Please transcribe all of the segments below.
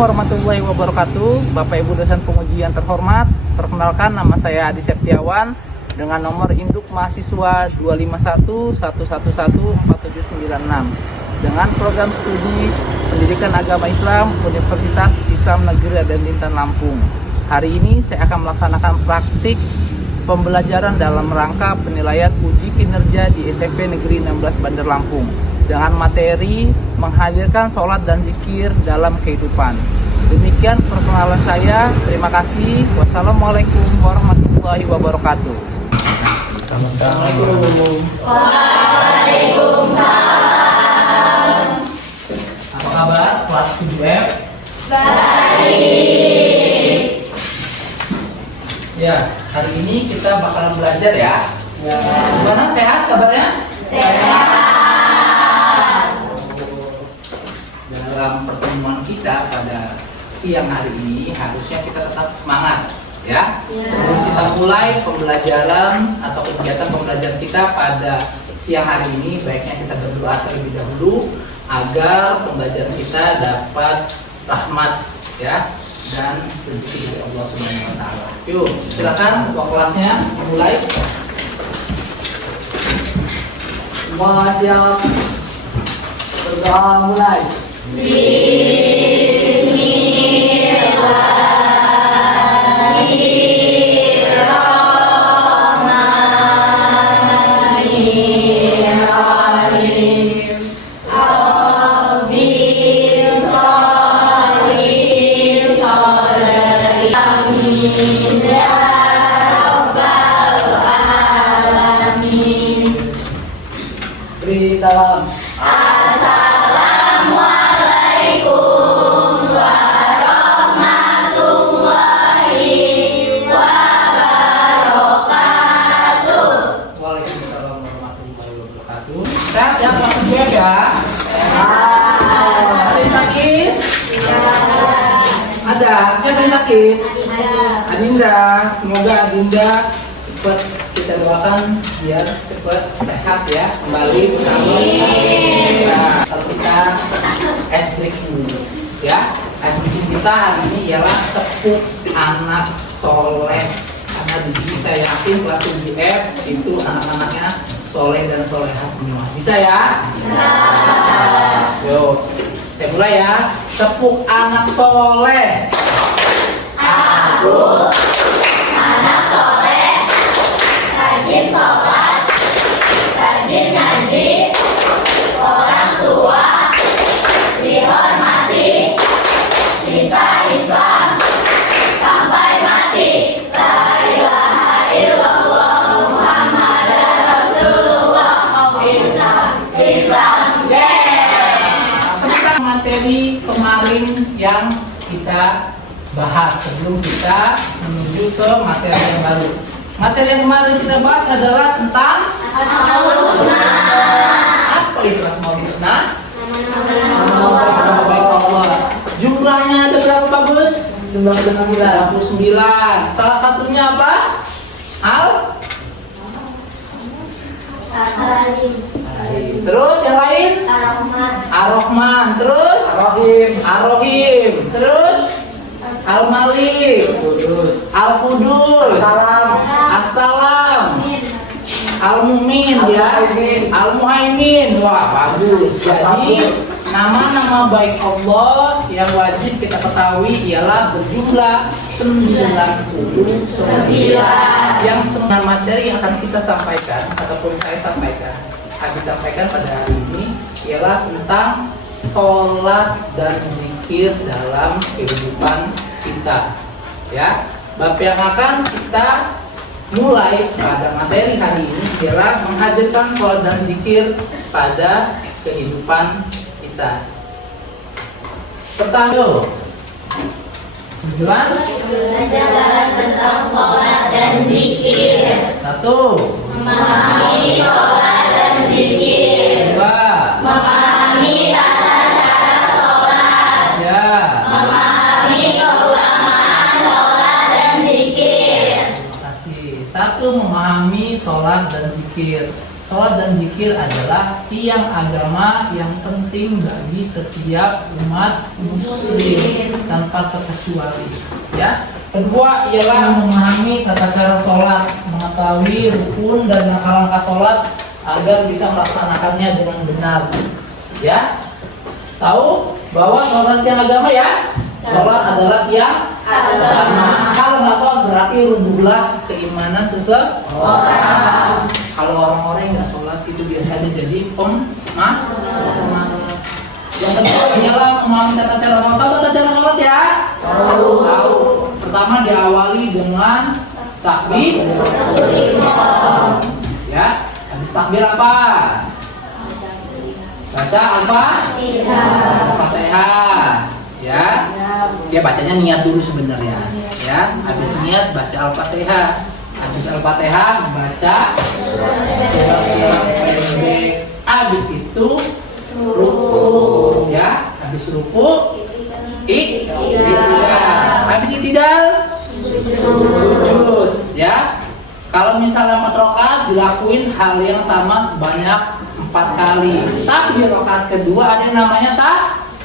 warahmatullahi wabarakatuh. Bapak Ibu dosen pengujian terhormat, perkenalkan nama saya Adi Septiawan dengan nomor induk mahasiswa 251111476 dengan program studi Pendidikan Agama Islam Universitas Islam Negeri Raden Intan Lampung. Hari ini saya akan melaksanakan praktik pembelajaran dalam rangka penilaian uji kinerja di SMP Negeri 16 Bandar Lampung dengan materi menghadirkan sholat dan zikir dalam kehidupan. Demikian perkenalan saya. Terima kasih. Wassalamualaikum warahmatullahi wabarakatuh. Assalamualaikum. Waalaikumsalam. Apa kabar kelas 7F? Baik. Ya, hari ini kita bakalan belajar ya. Gimana, sehat kabarnya? Sehat. Dalam pertemuan kita pada siang hari ini harusnya kita tetap semangat ya. Sebelum kita mulai pembelajaran atau kegiatan pembelajaran kita pada siang hari ini, baiknya kita berdoa terlebih dahulu agar pembelajaran kita dapat rahmat ya dan rezeki dari Allah Subhanahu wa taala. Yuk, silakan ketua kelasnya mulai. Semua siap. Berdoa mulai. Beri salam. Assalamualaikum warahmatullahi wabarakatuh. Waalaikumsalam warahmatullahi wabarakatuh. Sehat ya kelas 7 ya? Ada yang sakit? Ada. Siapa yang sakit? Adinda. Semoga Adinda cepat kita doakan biar cepat sehat ya, kembali bersama kita. Kalau kita ice breaking dulu ya, ice breaking kita hari ini ialah tepuk anak soleh, karena di sini saya yakin kelas 7F itu anak-anaknya soleh dan solehah semua. Bisa ya? Bisa. Yuk, saya mulai ya. Tepuk anak soleh. Aku anak soleh, rajin sholat, rajin ngaji, orang tua dihormati, cinta Islam sampai mati. La ilaha illallah Muhammadar Rasulullah. Islam yes. Materi kemarin yang kita bahas sebelum kita menuju ke materi yang baru. Materi yang kemarin kita bahas adalah tentang Asmaul Husna. Apa itu Asmaul Husna? Nama baik Allah. Jumlahnya ada berapa bagus? 99. Salah satunya apa? Terus yang lain? Ar-Rahman. Terus? Ar-Rahim. Terus? Al-Malik, Al-Qudus, As-Salam, Al-Mumin ya, Al-Muhaimin. Wah, bagus. Jadi nama-nama baik Allah yang wajib kita ketahui ialah berjumlah 99. Yang 9 materi yang akan kita sampaikan ataupun saya sampaikan, pada hari ini ialah tentang sholat dan zikir dalam kehidupan kita ya. Bab yang akan kita mulai pada materi hari ini ialah menghadirkan sholat dan zikir pada kehidupan kita. Pertama, tujuan tentang sholat dan zikir. 1. Memahami sholat dan zikir. 2. Memahami tata cara sholat. 3. Memahami keutamaan sholat dan zikir. Terima kasih. 1. Memahami sholat dan zikir. sholat dan zikir adalah tiang agama yang penting bagi setiap umat muslim tanpa terkecuali. Ya. Kedua ialah memahami tata cara sholat, mengetahui rukun dan langkah-langkah sholat agar bisa melaksanakannya dengan benar. Ya, tahu bahwa sholat tiang agama ya? Sholat adalah tiang agama. Kalau nggak sholat berarti rubuhlah keimanan seseorang. Kalau orang-orang yang nggak sholat itu biasanya jadi pemalas. Yang kedua ialah memahami tata cara sholat. Tahu tata cara sholat ya? Tahu. Pertama diawali dengan takbir. Ya, habis takbir apa? Baca Al-Fatihah. Ya, dia bacanya niat dulu sebenarnya. Ya, habis niat baca Al-Fatihah. Habis Al-Fatihah baca surat-surat pendek. Habis itu ruku. Ya, habis ruku i'tidal. Habis i'tidal sujud. Ya, kalau misalnya 4 rakaat dilakuin hal yang sama sebanyak 4 kali. Tapi di rakaat kedua ada yang namanya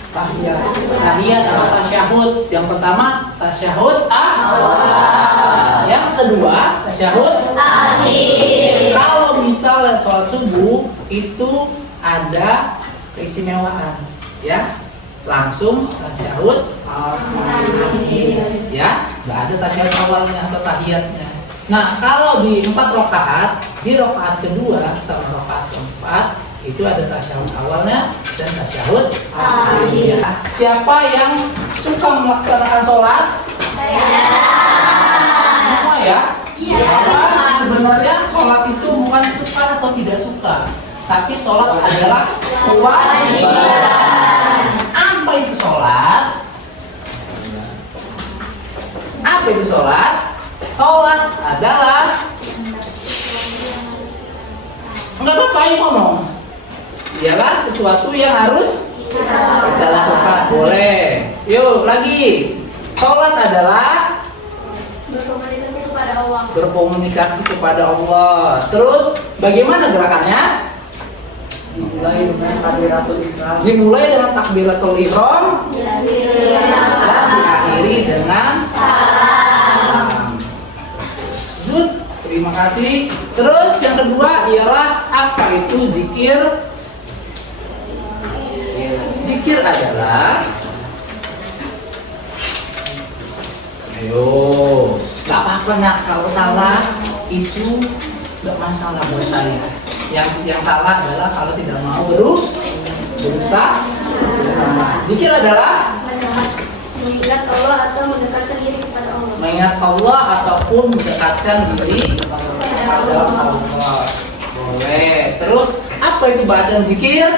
tahiyat atau tasyahud. Yang pertama tasyahud awal. Yang kedua tasyahud akhir. Kalau misalnya sholat subuh itu ada keistimewaan, ya, langsung tasyahud akhir, ya, nggak ada tasyahud awalnya atau tahiyatnya. Nah, kalau di 4 rakaat, di rakaat kedua sama rakaat keempat itu ada tasyahud awalnya dan tasyahud akhir. Siapa yang suka melaksanakan sholat? Saya. Semua ya? Iya. Sebenarnya sholat itu bukan suka atau tidak suka, tapi sholat adalah kewajiban. Apa itu sholat? Apa itu sholat? Sholat adalah, enggak apa-apa ya ngomong, ialah sesuatu yang harus kita lakukan. Boleh. Yuk lagi. Sholat adalah berkomunikasi kepada Allah. Terus bagaimana gerakannya? Dimulai dengan takbiratul ihram dan diakhiri dengan salam. Terima kasih. Terus yang kedua ialah apa itu zikir? Zikir adalah, ayo, nggak apa-apa nak kalau salah itu nggak masalah buat saya. Yang salah adalah kalau tidak mau berusaha. Zikir adalah mengingat Allah atau mendekatkan diri kepada Allah. Mengingat Allah ataupun mendekatkan diri kepada Allah. Boleh. Terus apa itu bacaan zikir?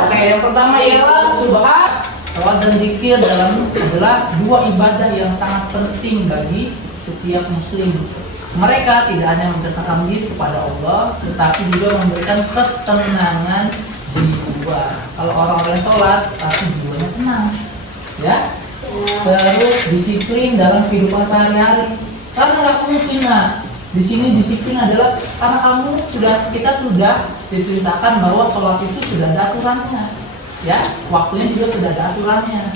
Oke, yang pertama ialah subhan. Salat dan zikir adalah 2 ibadah yang sangat penting bagi setiap muslim. Mereka tidak hanya mendekatkan diri kepada Allah, tetapi juga memberikan ketenangan jiwa. Kalau orang-orang sholat, pasti jiwanya tenang, ya. Terus disiplin dalam kehidupan sehari-hari. Karena nggak mungkin, nah, di sini disiplin adalah karena kita sudah diceritakan bahwa sholat itu sudah ada aturannya, ya. Waktunya juga sudah ada aturannya,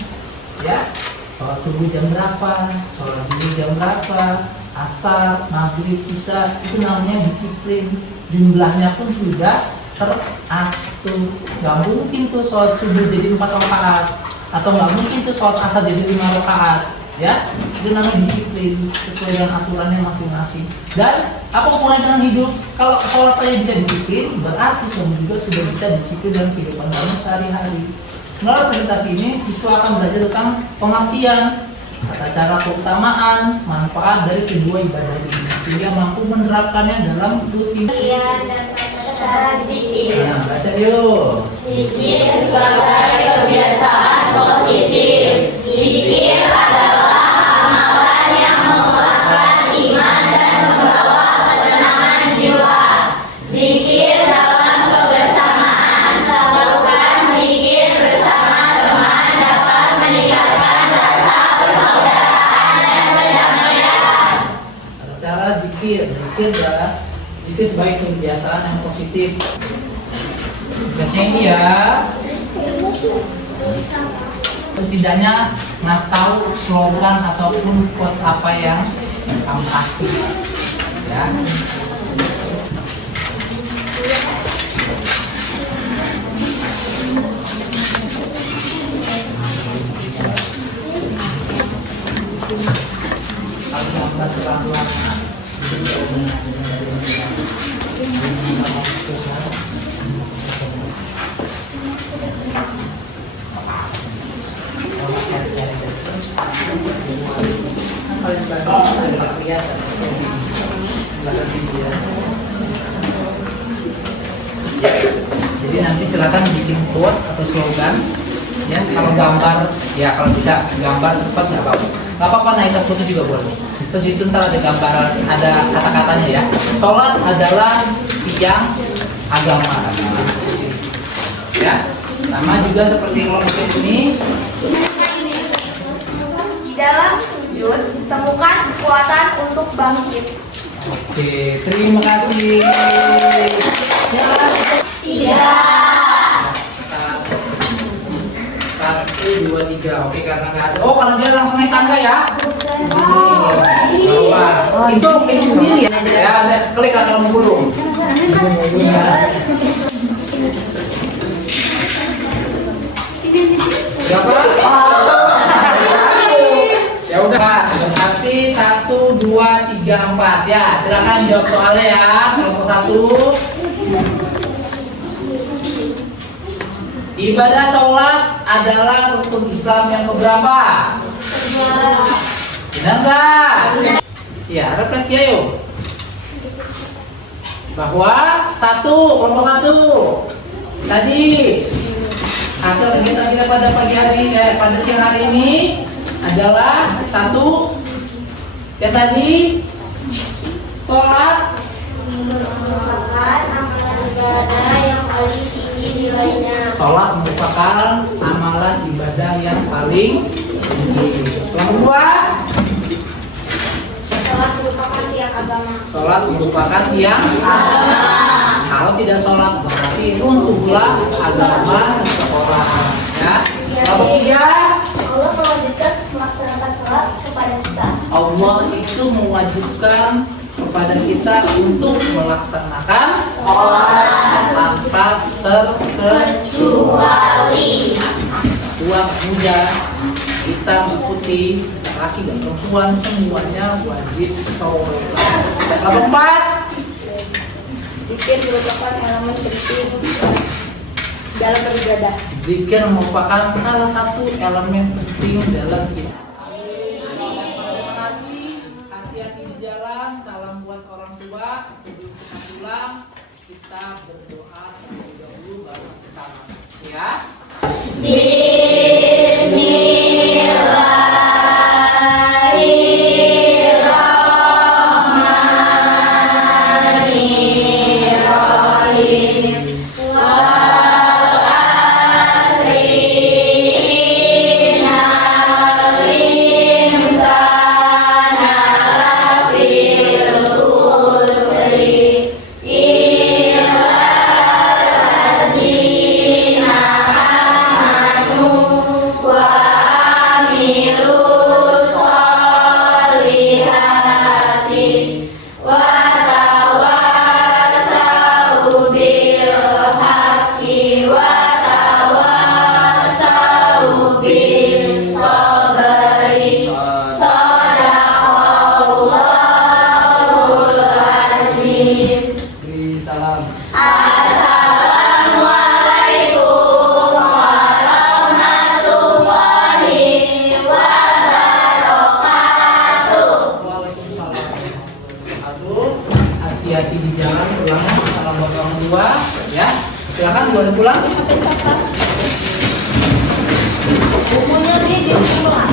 ya. Sholat subuh jam berapa, sholat zuhur jam berapa, asar, maghrib, isya, itu namanya disiplin. Jumlahnya pun sudah teratur. Gak mungkin tuh sholat subuh jadi 4 rakaat, atau gak mungkin tuh sholat asar jadi 5 rakaat, ya. Itu namanya disiplin sesuai dengan aturannya masing-masing. Dan apa hubungannya dengan hidup? Kalau sholat aja bisa disiplin, berarti kamu juga sudah bisa disiplin dalam kehidupan kamu sehari-hari. Melalui presentasi ini, siswa akan belajar tentang pengertian, tata cara, keutamaan, manfaat dari kedua ibadah ini, sehingga mampu menerapkannya dalam rutinitas. Dan tata cara zikir. Nah, baca yuk. Zikir sebagai kebiasaan positif. Zikir adalah amalan yang menguatkan iman dan membawa ketenangan jiwa. Zikir dalam kebersamaan. Melakukan zikir bersama teman dapat meningkatkan rasa persaudaraan zikir. Zikir adalah zikir sebagai kebiasaan yang positif. Biasanya ini ya, setidaknya ngasih tahu slogan ataupun quotes apa yang kamu kasih ya. Jadi nanti silakan bikin quote atau slogan ya. Kalau gambar ya, kalau bisa gambar cepat nggak apa-apa. Nggak apa-apa, naik foto juga boleh. Terus itu ntar ada gambaran, ada kata-katanya ya. Sholat adalah tiang agama. Ya, sama juga seperti yang lompat ini. Di dalam sujud temukan kekuatan untuk bangkit. Oke, terima kasih. Satu, dua, tiga. Oke, karena nggak ada. Oh, kalau dia langsung naik tangga ya. Di sini. Bawah. Itu sendiri ya. Ya, ada klik kalau mau gulung. Berapa? Ya udah, berarti 1, 2, 3, 4 ya. Silakan jawab soalnya ya. Kelompok 1. Ibadah sholat adalah rukun Islam yang keberapa? Benar nggak? Ya, refleksi ayo. Bahwa kelompok 1 tadi hasil kegiatan kita pada pagi hari pada siang hari ini adalah 1 yang tadi sholat Merupakan amalan ibadah yang paling tinggi nilainya. sholat merupakan amalan ibadah yang paling tinggi. Kelompok 2 Sholat merupakan tiang agama. sholat merupakan tiang agama. Kalau tidak sholat berarti runtuhlah agama seseorang ya. Kelompok 3 Allah mewajibkan melaksanakan sholat kepada kita. Allah itu mewajibkan kepada kita untuk melaksanakan sholat tanpa terkecuali. Tua muda, hitam putih, laki dan perempuan semuanya wajib sholat. Kelompok 4 Zikir merupakan elemen penting dalam beribadah. zikir merupakan salah satu elemen penting dalam kita. Terima kasih, hati-hati di jalan, salam buat orang tua. Sebelum kita pulang, kita berdoa terlebih dahulu baru bersama. Ya. Beri salam. Waalaikumsalam. Hati-hati di jalan pulang, salam buat orang tua ya. Silakan boleh pulang. Bukunya sih di rumah.